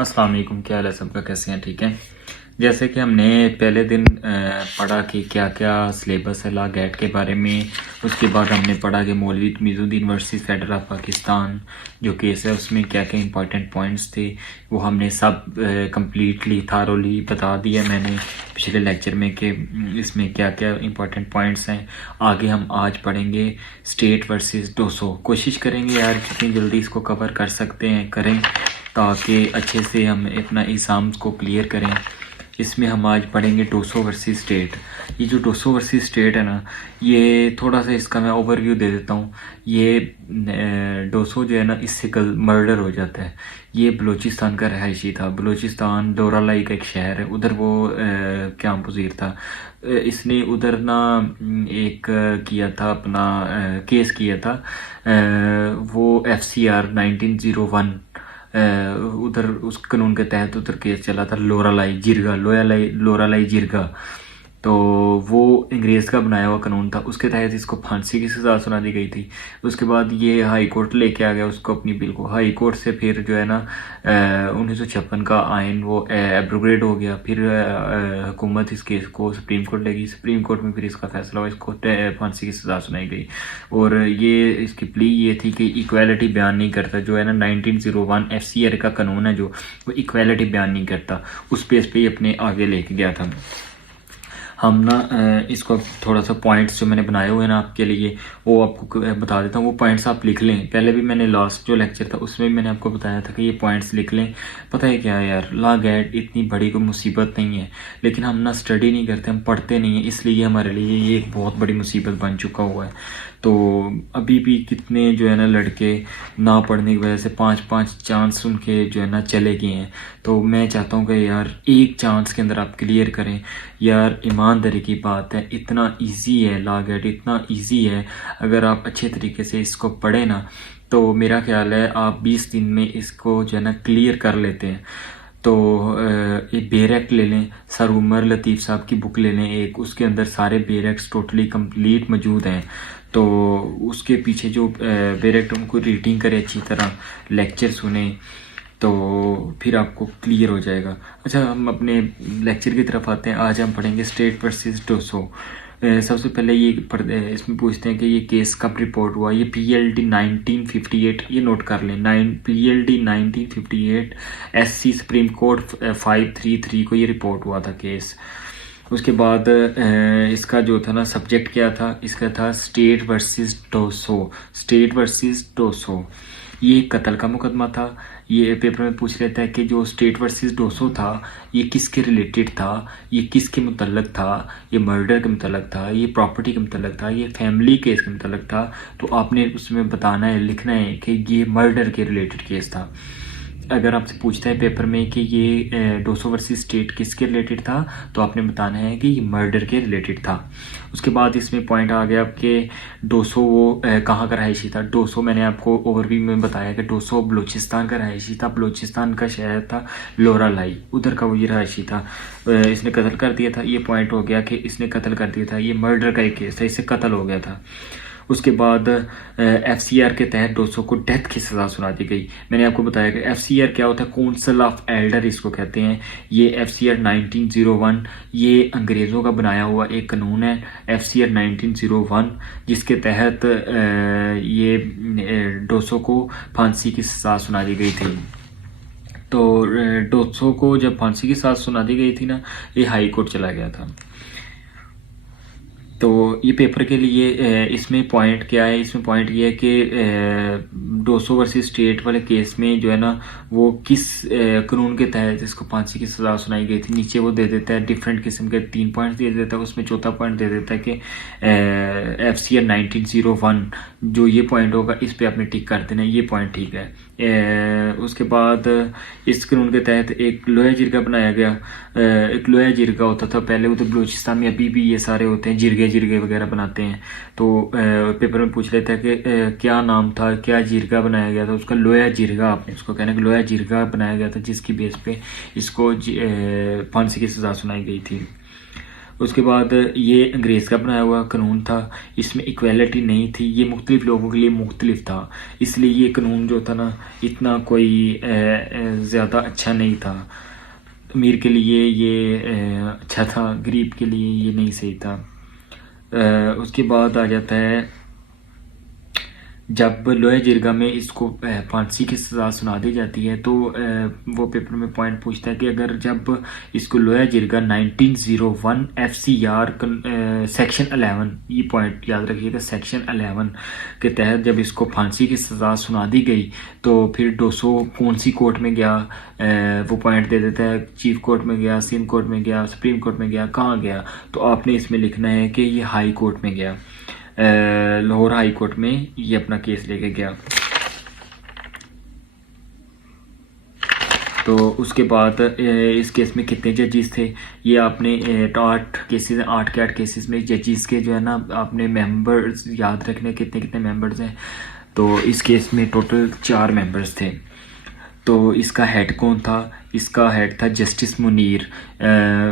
अस्सलाम वालेकुम। क्या हाल है सबका, कैसे हैं? ठीक है। जैसे कि हमने पहले दिन पढ़ा कि क्या क्या सिलेबस है लॉ गेट के बारे में। उसके बाद हमने पढ़ा कि मौलवी Tamizuddin versus federal of Pakistan जो केस है उसमें क्या क्या इंपॉर्टेंट पॉइंट्स थे, वो हमने सब कम्प्लीटली थारोली बता दिया मैंने पिछले लेक्चर में कि इसमें क्या क्या इंपॉर्टेंट पॉइंट्स हैं। आगे हम आज पढ़ेंगे स्टेट वर्सेस डोसो। कोशिश करेंगे यार जितनी जल्दी इसको कवर कर सकते हैं करें, ताकि अच्छे से हम अपना एग्ज़ाम्स को क्लियर करें। इसमें हम आज पढ़ेंगे डोसो वर्सेस स्टेट। ये जो डोसो वर्सेस स्टेट है ना, ये थोड़ा सा इसका मैं ओवरव्यू दे देता हूँ। ये डोसो जो है ना, इससे कल मर्डर हो जाता है। ये बलूचिस्तान का रहायशी था। बलूचिस्तान दोरालाई का एक शहर है, उधर वो क्या मुज़ीर था। इसने उधर ना एक किया था अपना केस किया था। वो FCR 1901 उधर उस कानून के तहत उधर केस चला था। लोरालाई जिरगा, तो वो अंग्रेज़ का बनाया हुआ कानून था। उसके तहत इसको फांसी की सज़ा सुना दी गई थी। उसके बाद ये हाई कोर्ट लेके आ गया उसको अपनी बिल को। हाई कोर्ट से फिर जो है ना 1956 का आइन वो एब्रोगेट हो गया। फिर हुकूमत इस केस को सुप्रीम कोर्ट ले गई। सुप्रीम कोर्ट में फिर इसका फैसला हुआ, इसको फांसी की सज़ा सुनाई गई। और ये इसकी प्ली ये थी कि इक्वालिटी बयान नहीं करता। जो है ना 1901 FCR का कानून है जो, वो इक्वालिटी बयान नहीं करता। उस पेस पे ही अपने आगे लेके गया था। हम ना इसको थोड़ा सा पॉइंट्स जो मैंने बनाए हुए हैं ना आपके लिए, वो आपको बता देता हूँ। वो पॉइंट्स आप लिख लें। पहले भी मैंने लास्ट जो लेक्चर था उसमें भी मैंने आपको बताया था कि ये पॉइंट्स लिख लें। पता है क्या है यार, लॉ गेट इतनी बड़ी कोई मुसीबत नहीं है, लेकिन हम ना स्टडी नहीं करते, हम पढ़ते नहीं हैं, इसलिए हमारे लिए ये एक बहुत बड़ी मुसीबत बन चुका हुआ है। तो अभी भी कितने जो है ना लड़के ना पढ़ने की वजह से 5-5 चांस उनके जो है ना चले गए हैं। तो मैं चाहता हूँ कि यार एक चांस के अंदर आप क्लियर करें। यार ईमानदारी की बात है, इतना इजी है लॉ गेट, इतना इजी है। अगर आप अच्छे तरीके से इसको पढ़ें ना, तो मेरा ख्याल है आप 20 दिन में इसको जो है ना क्लियर कर लेते हैं। तो एक बेरेक्ट ले लें, सर उमर लतीफ़ साहब की बुक ले लें एक, उसके अंदर सारे बेरेक्ट्स टोटली कंप्लीट मौजूद हैं। तो उसके पीछे जो बेरेक्ट उनको रीडिंग करें अच्छी तरह, लेक्चर सुने, तो फिर आपको क्लियर हो जाएगा। अच्छा, हम अपने लेक्चर की तरफ आते हैं। आज हम पढ़ेंगे स्टेट वर्सेस डोसो। सबसे पहले ये इसमें पूछते हैं कि ये केस कब रिपोर्ट हुआ। ये PLD 1958, ये नोट कर लें। PLD 1958 SC सुप्रीम कोर्ट 533 को ये रिपोर्ट हुआ था केस। उसके बाद इसका जो था ना सब्जेक्ट क्या था, इसका था स्टेट वर्सेस डोसो। स्टेट वर्सेस डोसो ये कत्ल का मुकदमा था। ये पेपर में पूछ लेता है कि जो स्टेट वर्सेस डोसो था ये किसके रिलेटेड था, ये किसके मुतल्लक था, ये मर्डर के मुतल्लक था, ये प्रॉपर्टी के मुतल्लक था, ये फैमिली केस के मुतल्लक था। तो आपने उसमें बताना है, लिखना है कि ये मर्डर के रिलेटेड केस था। अगर आपसे पूछता है पेपर में कि ये डोसो वर्सेस स्टेट किसके रिलेटेड था, तो आपने बताना है कि ये मर्डर के रिलेटेड था। उसके बाद इसमें पॉइंट आ गया कि डोसो वो कहाँ का रहायशी था। डोसो मैंने आपको ओवरव्यू में बताया कि डोसो बलूचिस्तान का रहायशी था। बलूचिस्तान का शहर था लोरालाई, उधर का वो ये रहायशी था। इसने कत्ल कर दिया था। ये पॉइंट हो गया कि इसने कत्ल कर दिया था, ये मर्डर का एक केस था, इससे कत्ल हो गया था। उसके बाद FCR के तहत डोसो को डेथ की सज़ा सुना दी गई। मैंने आपको बताया कि FCR क्या होता है, काउंसिल ऑफ एल्डर इसको कहते हैं। ये FCR 1901 ये अंग्रेज़ों का बनाया हुआ एक कानून है, FCR 1901, जिसके तहत ये डोसो को फांसी की सज़ा सुना दी गई थी। तो डोसो को जब फांसी की सज़ा सुना दी गई थी ना, ये हाई कोर्ट चला गया था। तो ये पेपर के लिए इसमें पॉइंट क्या है, इसमें पॉइंट ये है कि डोसो वर्सेस स्टेट वाले केस में जो है ना, वो किस कानून के तहत इसको फांसी की सज़ा सुनाई गई थी। नीचे वो दे देता है डिफरेंट किस्म के 3 पॉइंट्स दे देता है। उसमें चौथा पॉइंट दे देता है कि FCR 1901 जो ये पॉइंट होगा इस पे आपने टिक कर देना, ये पॉइंट ठीक है। उसके बाद इस कानून के तहत एक लोहा जिरगा बनाया गया। एक लोहा जिरगा होता था पहले, उधर बलूचिस्तान में अभी भी ये सारे होते हैं, जिरगे वगैरह बनाते हैं। तो पेपर में पूछ लेता है कि क्या नाम था, क्या जिरगा बनाया गया था, उसका लोहा जिरगा, आपने उसको कहना कि लोहा जिरगा बनाया गया था, जिसकी बेस पे इसको फांसी की सज़ा सुनाई गई थी। उसके बाद ये अंग्रेज़ का बनाया हुआ कानून था, इसमें इक्वालिटी नहीं थी, ये मुख्तलिफ़ लोगों के लिए मुख्तलिफ था, इसलिए ये कानून जो था ना इतना कोई ज़्यादा अच्छा नहीं था। अमीर के लिए ये अच्छा था, गरीब के लिए ये नहीं सही था। उसके बाद आ जाता है जब लोहे जिरगा में इसको फांसी की सज़ा सुना दी जाती है तो वो पेपर में पॉइंट पूछता है कि अगर जब इसको लोहे जिरगा 1901 FCR सेक्शन 11, ये पॉइंट याद रखिएगा, सेक्शन 11 के तहत जब इसको फांसी की सज़ा सुना दी गई तो फिर 200 कौन सी कोर्ट में गया, वो पॉइंट दे देता है, चीफ कोर्ट में गया, सिंध कोर्ट में गया, सुप्रीम कोर्ट में गया, कहाँ गया, तो आपने इसमें लिखना है कि ये हाई कोर्ट में गया, लाहौर हाई कोर्ट में ये अपना केस लेके गया। तो उसके बाद इस केस में कितने जजेस थे, ये आपने 8 केसेस, 8 के 8 केसेस में जजेस के जो है ना आपने मेंबर्स याद रखने कितने कितने मेंबर्स हैं। तो इस केस में टोटल 4 मेंबर्स थे। तो इसका हेड कौन था, इसका हेड था जस्टिस मुनीर।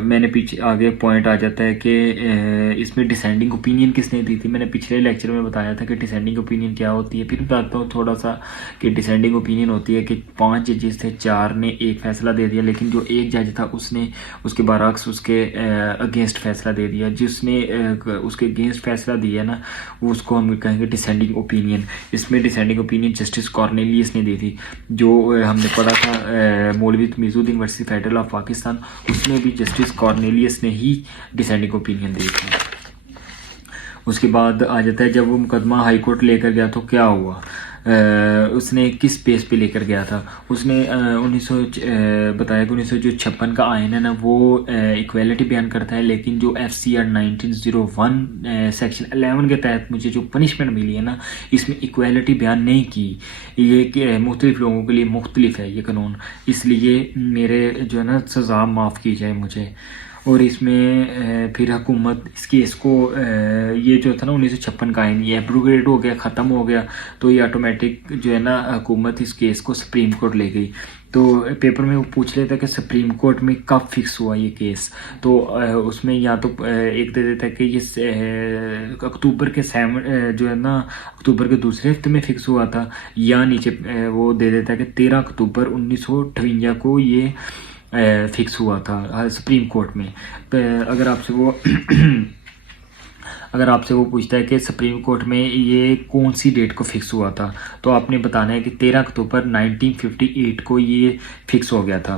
मैंने पीछे आगे पॉइंट आ जाता है कि इसमें डिसेंडिंग ओपिनियन किसने दी थी। मैंने पिछले लेक्चर में बताया था कि डिसेंडिंग ओपिनियन क्या होती है, फिर बताता हूँ थोड़ा सा कि डिसेंडिंग ओपिनियन होती है कि 5 जजेस थे, 4 ने एक फ़ैसला दे दिया, लेकिन जो एक जज था उसने उसके बरअक्स उसके अगेंस्ट फ़ैसला दे दिया। जिसने उसके अगेंस्ट फ़ैसला दिया ना वो उसको हम कहेंगे डिसेंडिंग ओपिनियन। इसमें डिसेंडिंग ओपिनियन जस्टिस कॉर्नेलियस ने दी थी, जो हमने पढ़ा था मौलवी मिज़ुद्दीन यूनिवर्सिटी फेडरल ऑफ पाकिस्तान, उसमें भी जस्टिस कॉर्नेलियस ने ही डिसेंडिंग ओपिनियन दी थी। उसके बाद आ जाता है जब वो मुकदमा हाई कोर्ट लेकर गया तो क्या हुआ, उसने किस पेस पे लेकर गया था। उसने 1900 बताया कि 1956 का आइन है ना वो इक्वालिटी बयान करता है, लेकिन जो FCR 1901 सेक्शन 11 के तहत मुझे जो पनिशमेंट मिली है ना इसमें इक्वालिटी बयान नहीं की। ये कि मुख्तलिफ लोगों के लिए मुख्तलिफ है ये कानून, इसलिए मेरे जो है ना सज़ा माफ़ की जाए मुझे। और इसमें फिर हुकूमत इस केस को ये जो था ना 1956 का आइन ये एब्रोगेट हो गया, ख़त्म हो गया, तो ये ऑटोमेटिक जो है ना हुकूमत इस केस को सुप्रीम कोर्ट ले गई। तो पेपर में वो पूछ लेता कि सुप्रीम कोर्ट में कब फिक्स हुआ ये केस, तो उसमें या तो एक दे देता है कि ये अक्टूबर के जो है ना अक्टूबर के दूसरे हफ्ते में फिक्स हुआ था, या नीचे वो दे देता है कि 13 अक्टूबर 1958 को ये फिक्स हुआ था सुप्रीम कोर्ट में। अगर आपसे वो अगर आपसे वो पूछता है कि सुप्रीम कोर्ट में ये कौन सी डेट को फिक्स हुआ था, तो आपने बताना है कि 13 अक्टूबर 1958 को ये फिक्स हो गया था।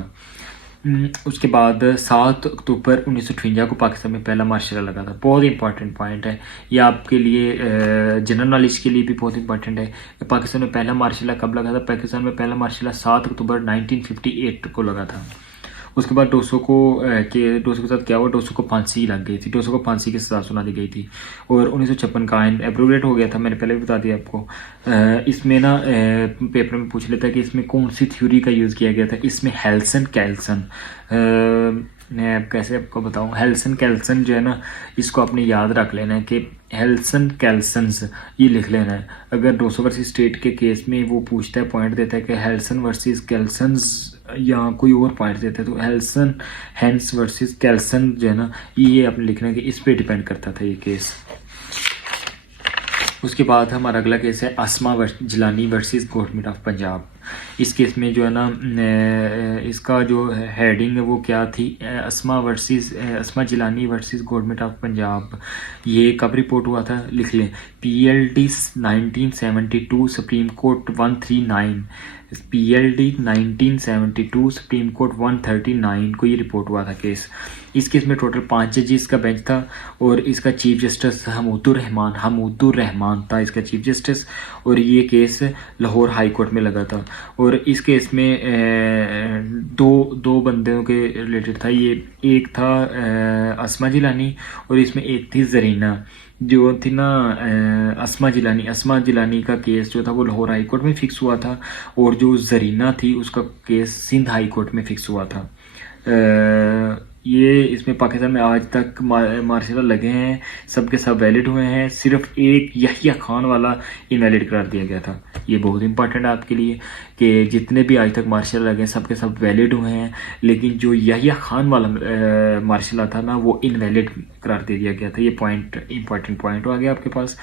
उसके बाद 7 अक्टूबर 1958 को पाकिस्तान में पहला मार्शल लगा था। बहुत इंपॉर्टेंट पॉइंट है ये आपके लिए, जनरल नॉलेज के लिए भी बहुत इंपॉर्टेंट है। पाकिस्तान में पहला मार्शल कब लगा था, पाकिस्तान में पहला मार्शल 7 अक्टूबर 1958 को लगा था। उसके बाद 200 के साथ क्या हुआ, 200 को फांसी लग गई थी, 200 को फांसी की सज़ा सुना दी गई थी, और 1956 का आइन एब्रोगेट हो गया था, मैंने पहले भी बता दिया आपको। इसमें ना पेपर में पूछ लेता है कि इसमें कौन सी थ्योरी का यूज़ किया गया था। इसमें हेल्सन कैल्सन, मैं अब कैसे आपको बताऊं, हेल्सन कैल्सन जो है ना इसको आपने याद रख लेना है कि हेल्सन कैल्सन्स ये लिख लेना है। अगर 200 वर्सेस स्टेट के केस में वो पूछता है, पॉइंट देता है कि हेल्सन वर्सेस कैल्सन्स या कोई और पॉइंट देता है, तो हेल्सन हेंस वर्सेस कैल्सन जो है ना ये आपने लिखना है कि इस पे डिपेंड करता था ये केस। उसके बाद हमारा अगला केस है Asma Jilani versus government of Punjab. इस केस में जो है ना इसका जो हेडिंग है वो क्या थी, Asma Jilani versus government of Punjab. ये कब रिपोर्ट हुआ था, लिख लें, PLD 1972 supreme court 139, PLD 1972 supreme court 139 को ये रिपोर्ट हुआ था केस। इस केस में टोटल 5 जजेस का बेंच था और इसका चीफ जस्टिस हमूदुर रहमान था इसका चीफ जस्टिस, और ये केस लाहौर हाई कोर्ट में लगा था। और इस केस में दो बंदों के रिलेटेड था, ये एक था अस्मा जिलानी और इसमें एक थी जरीना जो थी ना अस्मा जिलानी का केस जो था वो लाहौर हाई कोर्ट में फिक्स हुआ था, और जो जरीना थी उसका केस सिंध हाई कोर्ट में फिक्स हुआ था। ये इसमें पाकिस्तान में आज तक मार्शल लॉ लगे हैं, सब के सब वैलिड हुए हैं, सिर्फ एक यहिया खान वाला इनवैलिड करार दिया गया था। ये बहुत इंपॉर्टेंट है आपके लिए कि जितने भी आज तक मार्शल लॉ लगे सब के सब वैलिड हुए हैं, लेकिन जो यहिया खान वाला मार्शल लॉ था ना वो इनवैलिड करार दे दिया गया था। ये पॉइंट इंपॉर्टेंट पॉइंट आ गया आपके पास।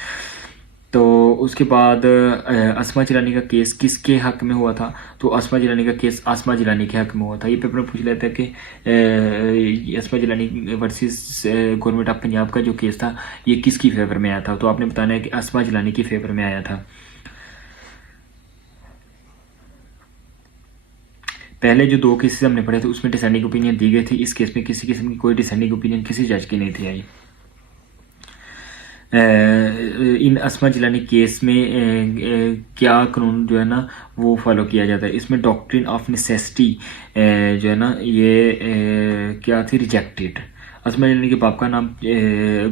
तो उसके बाद अस्मा जिलानी का केस किसके हक में हुआ था? तो अस्मा जिलानी का केस अस्मा जिलानी के हक में हुआ था। ये पेपर में पूछ लेता है कि Asma Jilani versus government of Punjab का जो केस था ये किसकी फेवर में आया था? तो आपने बताना है कि अस्मा जिलानी की फेवर में आया था। पहले जो 2 केसेस हमने पढ़े थे उसमें डिसेंडिंग ओपिनियन दी गई थी, इस केस में किसी किस्म की कोई डिसेंडिंग ओपिनियन किसी जज की नहीं थी आई। इन अस्मा जिलानी केस में क्या कानून जो है ना वो फॉलो किया जाता है? इसमें डॉक्ट्रिन ऑफ नेसेसिटी जो है ना ये क्या थी? रिजेक्टेड। अस्मा जिलानी के बाप का नाम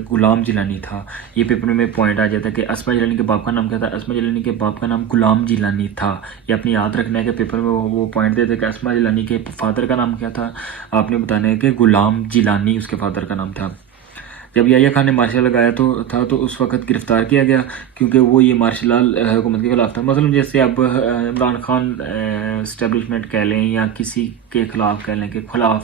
गुलाम जिलानी था। ये पेपर में पॉइंट आ जाता है कि अस्मा जिलानी के बाप का नाम क्या था? अस्मा जिलानी के बाप का नाम गुलाम जिलानी था। ये अपने याद रखना है कि पेपर में वो पॉइंट देते हैं कि अस्मा जिलानी के फादर का नाम क्या था? आपने बताना है कि गुलाम जिलानी उसके फादर का नाम था। जब याहिया खान ने मार्शल लगाया तो उस वक्त गिरफ्तार किया गया क्योंकि वो ये मार्शल लॉ हुकूमत के खिलाफ था। मतलब जैसे अब इमरान खान इस्टेब्लिशमेंट कह लें या किसी के खिलाफ कह लें कि खिलाफ है